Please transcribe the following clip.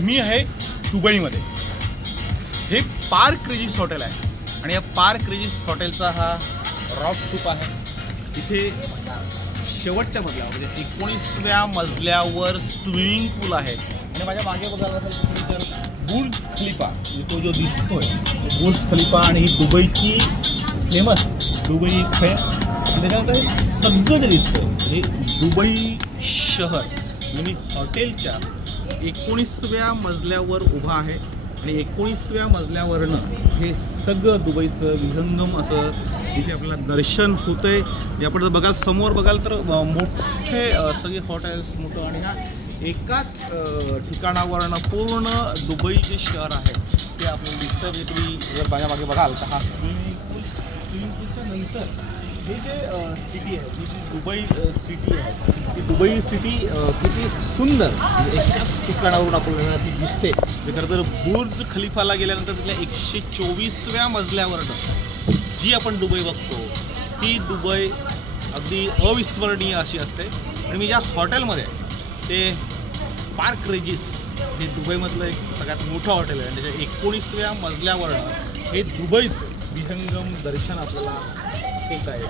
मी आहे दुबईमध्ये. हे पार्क रेजिस हॉटेल आहे आणि या पार्क रेजिस हॉटेलचा हा रॉफ आहे. इथे शेवटच्या मजल्यावर म्हणजे 19व्या मजल्यावर स्विमिंग पूल आहे आणि माझ्या मागे बघायला असेल तर बुर्ज खलिफा तो जो दिसतोय बुर्ज खलिफा आणि ही दुबईची फेमस दुबई फेम. त्याच्यानंतर सगळं जे दिसतंय हे दुबई शहर. मी हॉटेलच्या 19व्या मजल्यावर उभा आहे आणि 19व्या मजल्यावरनं हे सगळं दुबईचं विहंगम असं इथे आपल्याला दर्शन होतंय. आपण जर बघाल समोर बघाल तर मोठे सगळे हॉटेल्स मोठं आणि हा एकाच ठिकाणावरनं पूर्ण दुबई जे शहर आहे ते आपल्याला दिसतं. म्हणजे तुम्ही जर माझ्या मागे बघाल तर हा स्विमिंग पूलच्या नंतर हे जे सिटी आहे जी दुबई सिटी आहे ती दुबई सिटी किती सुंदर एकाच ठिकाणावरून आपल्याला ती दिसते. खरं तर बुर्ज खलिफाला गेल्यानंतर तिथल्या 124व्या मजल्यावरनं जी आपण दुबई बघतो ती दुबई अगदी अविस्मरणीय अशी असते. आणि मी ज्या हॉटेलमध्ये ते पार्क रेजिस हे दुबईमधलं एक सगळ्यात मोठं हॉटेल आहे आणि त्याच्या 19व्या मजल्यावरनं हे दुबईचं विहंगम दर्शन आपल्याला घेता येईल.